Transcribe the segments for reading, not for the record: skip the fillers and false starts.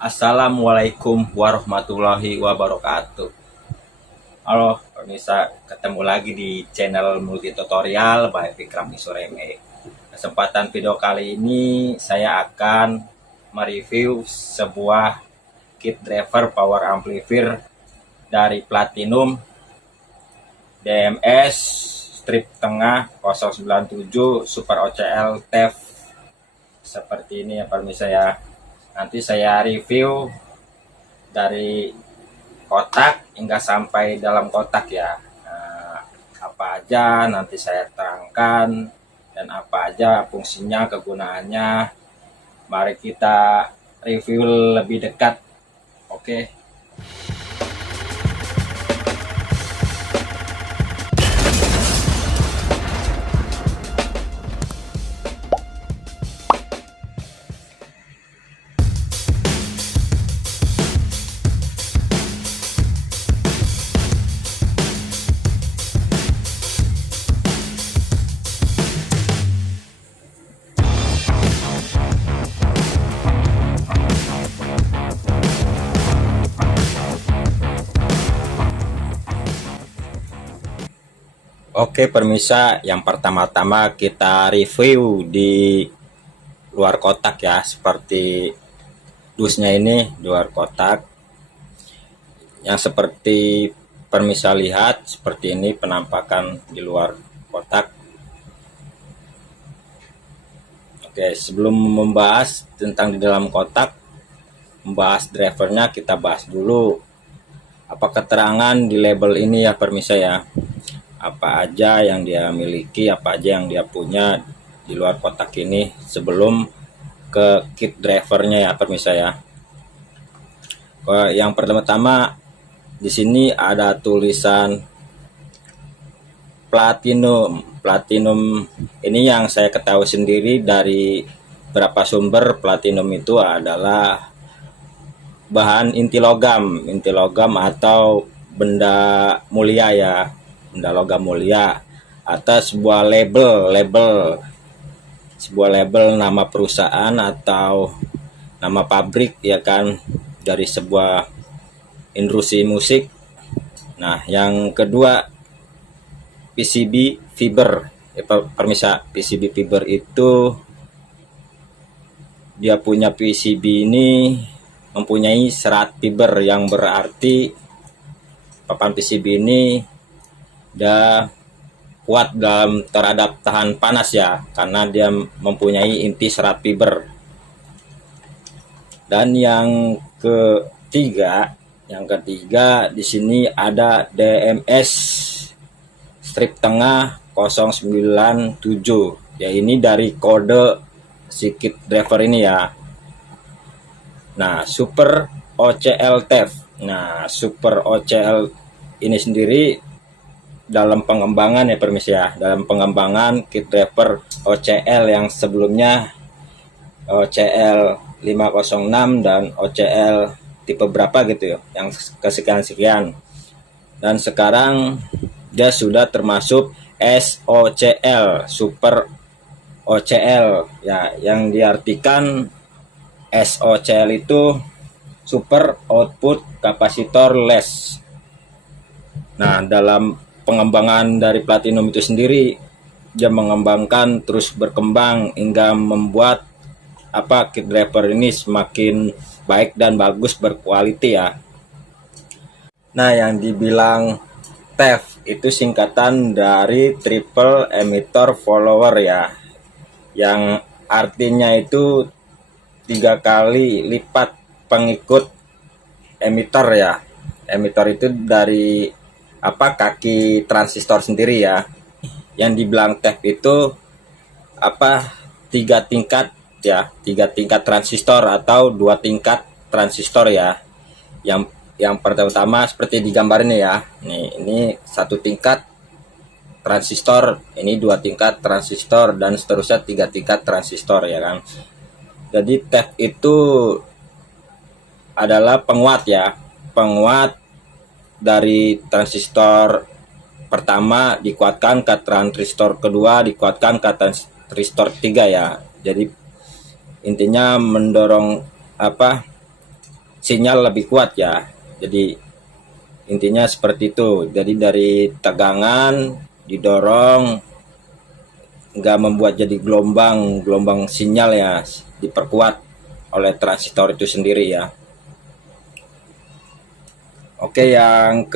Assalamualaikum warahmatullahi wabarakatuh. Halo, pemirsa, ketemu lagi di channel multi tutorial by Fikram Isureme. Kesempatan video kali ini saya akan mereview sebuah kit driver power amplifier dari Platinum DMS strip tengah 097 Super OCL TEF. Seperti ini ya pemirsa ya. Nanti saya review dari kotak hingga sampai dalam kotak ya. Apa aja nanti saya terangkan dan apa aja fungsinya, kegunaannya. Mari kita review lebih dekat. Oke. Oke pemirsa, yang pertama-tama kita review di luar kotak ya, seperti dusnya ini di luar kotak. Yang seperti permisa lihat, seperti ini penampakan di luar kotak. Oke, sebelum membahas tentang di dalam kotak, membahas drivernya, kita bahas dulu apa keterangan di label ini ya permisa ya. Apa aja yang dia miliki, apa aja yang dia punya di luar kotak ini sebelum ke kit drivernya ya permisa ya. Yang pertama-tama di sini ada tulisan Platinum ini yang saya ketahui sendiri dari beberapa sumber. Platinum itu adalah bahan inti logam atau benda mulia ya, benda logam mulia, atau sebuah label nama perusahaan atau nama pabrik ya kan, dari sebuah industri musik. Nah, yang kedua PCB fiber ya, permisa. PCB fiber itu dia punya PCB ini mempunyai serat fiber, yang berarti papan PCB ini dia kuat dalam terhadap tahan panas ya, karena dia mempunyai inti serat fiber. Dan yang ketiga di sini ada DMS strip tengah 097 ya, ini dari kode si kit driver ini ya. Nah, Super OCL TEF. Nah, Super OCL ini sendiri dalam pengembangan ya permisi ya, dalam pengembangan kit driver OCL yang sebelumnya OCL 506 dan OCL tipe berapa gitu ya, yang kesekian-sekian. Dan sekarang dia sudah termasuk SOCL, Super OCL ya, yang diartikan SOCL itu Super Output Capacitor Less. Nah, dalam pengembangan dari Platinum itu sendiri, dia mengembangkan terus berkembang hingga membuat kit driver ini semakin baik dan bagus, berkualiti ya. Nah, yang dibilang TEF itu singkatan dari Triple Emitter Follower ya, yang artinya itu 3 kali lipat pengikut emitter ya. Emitter itu dari kaki transistor sendiri ya. Yang dibilang TEF itu 3 tingkat ya, 3 tingkat transistor atau 2 tingkat transistor ya. Yang pertama seperti di gambar ini ya. Nih, ini 1 tingkat transistor, ini 2 tingkat transistor, dan seterusnya 3 tingkat transistor ya kan. Jadi TEF itu adalah penguat ya, penguat dari transistor pertama dikuatkan ke transistor kedua, dikuatkan ke transistor 3 ya. Jadi intinya mendorong sinyal lebih kuat ya. Jadi intinya seperti itu. Jadi dari tegangan didorong, nggak membuat jadi gelombang sinyal ya, diperkuat oleh transistor itu sendiri ya. Oke, yang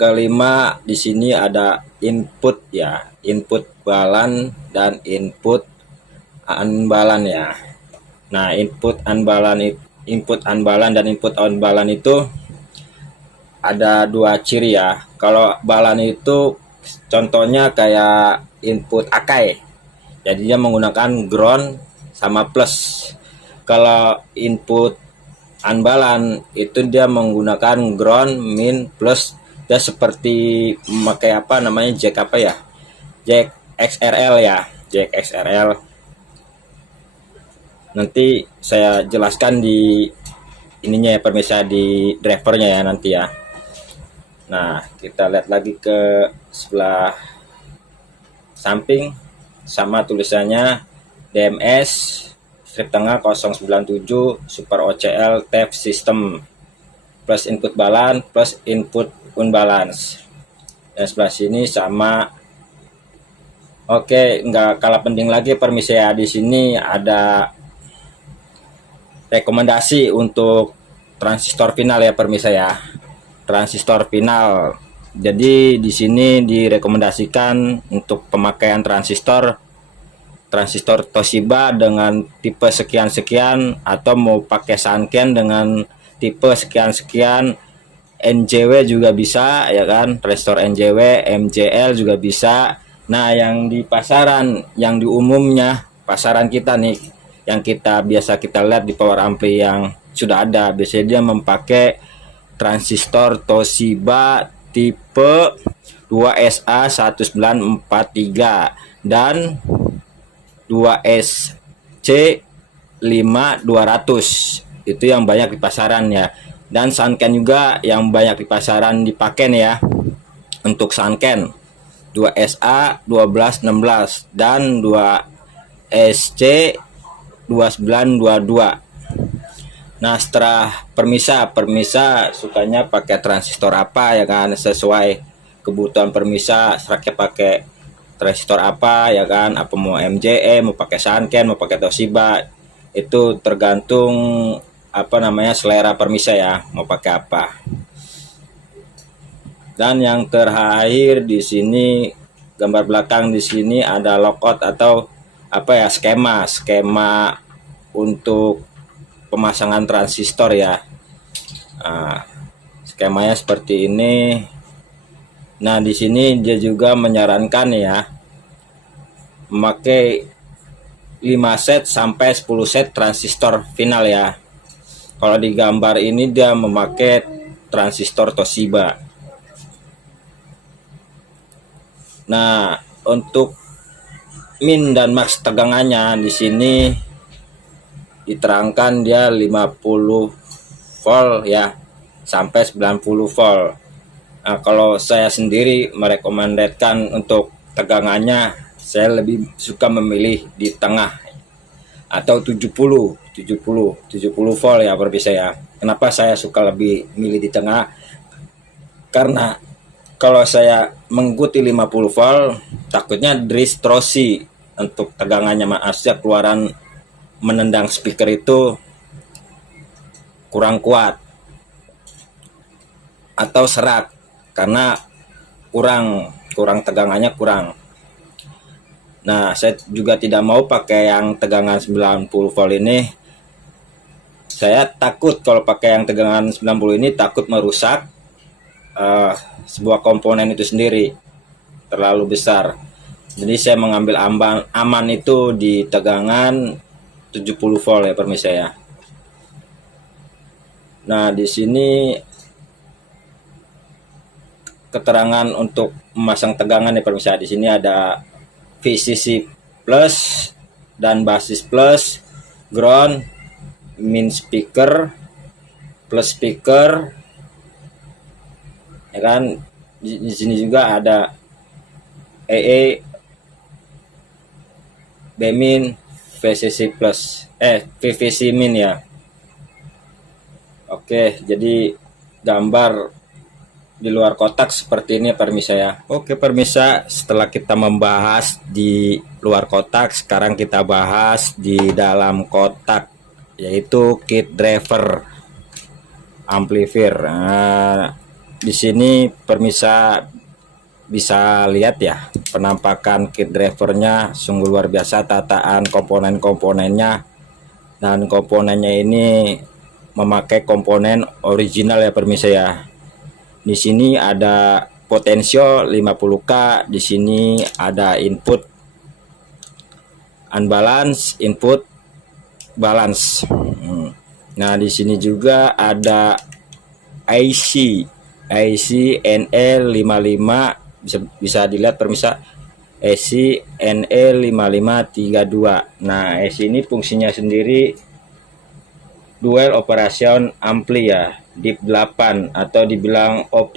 kelima di sini ada input ya, input balan dan input unbalan ya. Nah, input unbalan dan input unbalan itu ada dua ciri ya. Kalau balan itu contohnya kayak input Akai. Jadi dia menggunakan ground sama plus. Kalau input unbalan itu dia menggunakan ground min plus. Dia seperti memakai apa namanya, jack apa ya, jack XRL ya, jack XRL. Nanti saya jelaskan di ininya ya pemirsa, di drivernya ya nanti ya. Nah, kita lihat lagi ke sebelah samping, sama tulisannya DMS strip tengah 097 Super OCL TAP System plus input balan plus input unbalance. Dan sebelah sini sama. Oke, nggak kalah penting lagi permisi ya, di sini ada rekomendasi untuk transistor final ya permisi ya. Transistor final. Jadi di sini direkomendasikan untuk pemakaian transistor Toshiba dengan tipe sekian-sekian, atau mau pakai Sanken dengan tipe sekian-sekian. NJW juga bisa ya kan, transistor NJW, MJL juga bisa. Nah, yang di pasaran, yang di umumnya pasaran kita nih, yang biasa kita lihat di power ampli yang sudah ada, biasanya dia memakai transistor Toshiba tipe 2SA1943 dan 2SC 5200. Itu yang banyak di pasaran ya. Dan Sanken juga yang banyak di pasaran dipakai nih ya. Untuk Sanken 2SA 1216 dan 2SC 2922. Nah, setelah permisa sukanya pakai transistor apa ya kan, sesuai kebutuhan permisa, seraknya pakai transistor apa ya kan, apa mau MJE, mau pakai Sanken, mau pakai Toshiba, itu tergantung apa namanya selera permisa ya, mau pakai apa. Dan yang terakhir di sini, gambar belakang di sini ada logout atau apa ya, skema untuk pemasangan transistor ya. Nah, skemanya seperti ini. Nah, di sini dia juga menyarankan ya memakai 5 set sampai 10 set transistor final ya. Kalau di gambar ini dia memakai transistor Toshiba. Nah, untuk min dan max tegangannya di sini diterangkan dia 50 volt ya sampai 90 volt. Nah, kalau saya sendiri merekomendasikan untuk tegangannya, saya lebih suka memilih di tengah atau 70 volt ya berbisa ya. Kenapa saya suka lebih milih di tengah? Karena kalau saya mengikuti 50 volt, takutnya distorsi untuk tegangannya, maksudnya keluaran menendang speaker itu kurang kuat atau serak karena kurang tegangannya kurang. Nah, saya juga tidak mau pakai yang tegangan 90 volt ini. Saya takut kalau pakai yang tegangan 90 ini takut merusak sebuah komponen itu sendiri, terlalu besar. Jadi saya mengambil aman itu di tegangan 70 volt ya permisi ya. Nah, di sini keterangan untuk memasang tegangan ya permisi. Di sini ada VCC plus dan basis plus, ground, min speaker, plus speaker ya kan. Di sini juga ada EE, Bmin, V VCC plus VVC min ya. Oke, jadi gambar di luar kotak seperti ini permisa ya. Oke permisa, setelah kita membahas di luar kotak, sekarang kita bahas di dalam kotak, yaitu kit driver amplifier. Nah, di sini permisa bisa lihat ya, penampakan kit drivernya sungguh luar biasa, tataan komponen-komponennya, dan komponennya ini memakai komponen original ya permisa ya. Di sini ada potensio 50K, di sini ada input unbalance, input balance. Nah, di sini juga ada IC NE55, bisa dilihat permisa, IC NE5532. Nah, IC ini fungsinya sendiri dual operation ampli ya, DIP 8 atau dibilang OP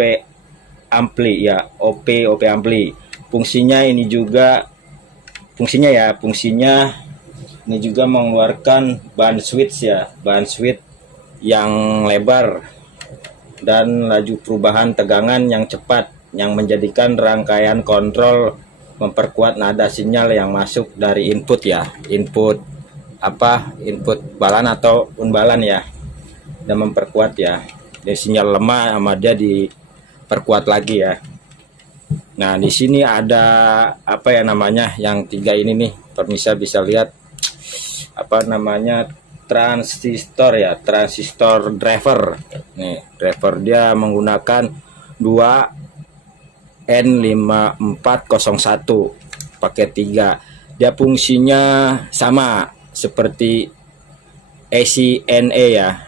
ampli ya, OP ampli. Fungsinya ini juga ini juga mengeluarkan band switch ya, band switch yang lebar dan laju perubahan tegangan yang cepat, yang menjadikan rangkaian kontrol memperkuat nada sinyal yang masuk dari input ya, input balan atau unbalan ya, dan memperkuat ya. Dari sinyal lemah sama dia diperkuat lagi ya. Nah, di sini ada yang 3 ini nih, permisa bisa lihat transistor ya, transistor driver. Nih, driver dia menggunakan 2N5401 paket 3. Dia fungsinya sama seperti ECNE ya,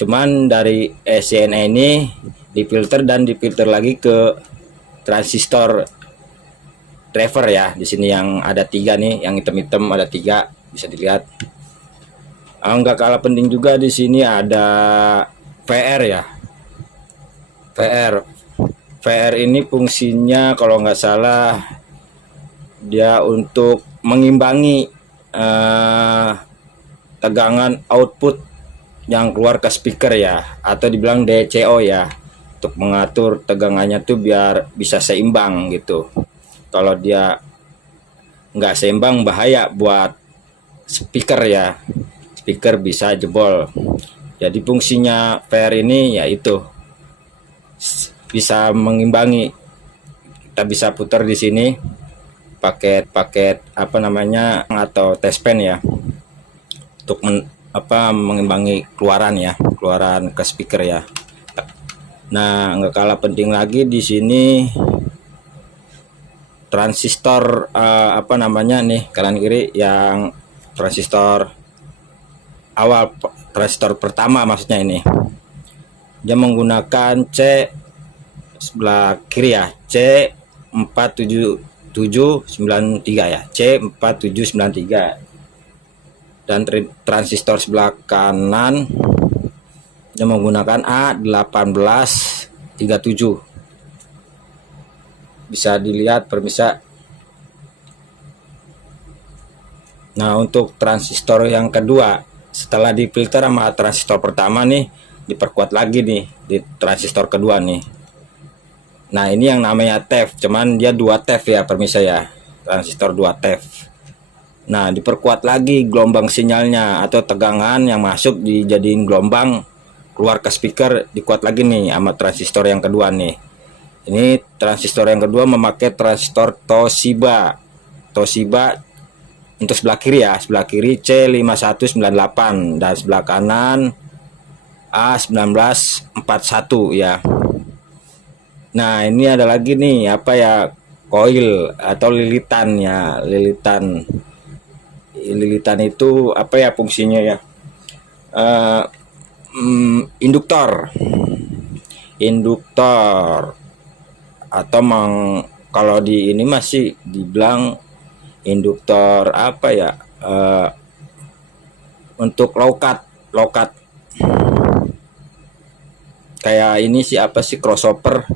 cuman dari ECNE ini difilter lagi ke transistor driver ya. Di sini yang ada 3 nih, yang hitam-hitam ada 3, bisa dilihat. Enggak kalah penting juga di sini ada VR ya. VR ini fungsinya kalau nggak salah dia untuk mengimbangi tegangan output yang keluar ke speaker ya, atau dibilang DCO ya, untuk mengatur tegangannya tuh biar bisa seimbang gitu. Kalau dia nggak seimbang bahaya buat speaker ya, speaker bisa jebol. Jadi fungsinya VR ini yaitu bisa mengimbangi. Kita bisa putar di sini paket atau test pen ya, untuk mengimbangi keluaran ke speaker ya. Nah, nggak kalah penting lagi di sini transistor nih kanan kiri, yang transistor awal, transistor pertama maksudnya. Ini dia menggunakan C sebelah kiri ya, C4793 ya, C4793, dan transistor sebelah kanan dia menggunakan A1837. Bisa dilihat permisa. Nah, untuk transistor yang kedua, setelah difilter sama transistor pertama nih, diperkuat lagi nih di transistor kedua nih. Nah, ini yang namanya TEF, cuman dia 2 TEF ya permisa ya, transistor 2 TEF. Nah, diperkuat lagi gelombang sinyalnya atau tegangan yang masuk dijadiin gelombang keluar ke speaker, dikuat lagi nih sama transistor yang kedua nih. Ini transistor yang kedua memakai transistor Toshiba untuk sebelah kiri ya, sebelah kiri C5198 dan sebelah kanan A1941 ya. Nah, ini ada lagi nih coil atau lilitan ya, lilitan itu fungsinya ya, induktor atau kalau di ini masih dibilang induktor untuk low cut kayak ini crossover.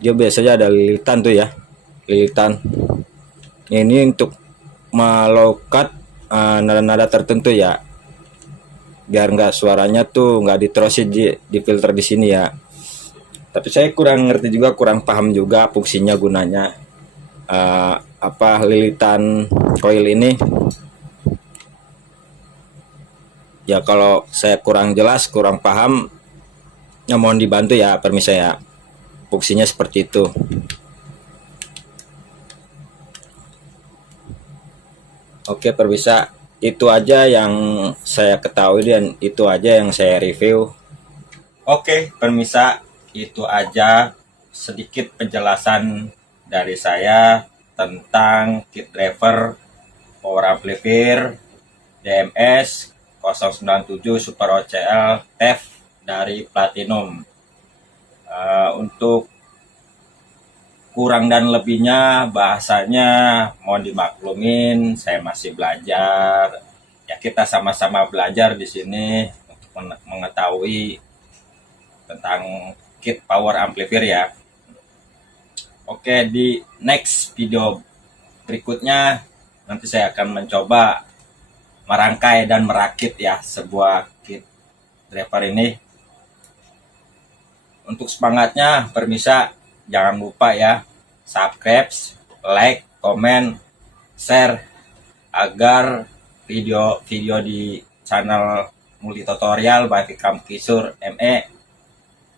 Dia biasanya ada lilitan tuh ya, lilitan ini untuk melow cut nada-nada tertentu ya, biar nggak suaranya tuh nggak diterusin di filter di sini ya. Tapi saya kurang ngerti juga, kurang paham juga fungsinya, gunanya apa lilitan coil ini. Ya kalau saya kurang jelas, kurang paham, ya mohon dibantu ya permisa ya. Fungsinya seperti itu. Oke permisa, itu aja yang saya ketahui dan itu aja yang saya review. Oke permisa, itu aja sedikit penjelasan dari saya tentang kit driver power amplifier DMS 097 Super OCL TEF dari Platinum. Untuk kurang dan lebihnya bahasanya mohon dimaklumin, saya masih belajar. Ya kita sama-sama belajar di sini untuk mengetahui tentang kit power amplifier ya. Oke, di next video berikutnya nanti saya akan mencoba merangkai dan merakit ya sebuah kit driver ini. Untuk semangatnya permisa jangan lupa ya subscribe, like, komen, share agar video-video di channel multi tutorial by Fikram Kisur ME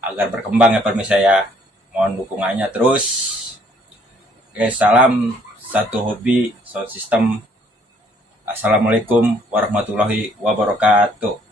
agar berkembang ya permisa ya. Mohon dukungannya terus. Oke, salam satu hobi sound system. Assalamualaikum warahmatullahi wabarakatuh.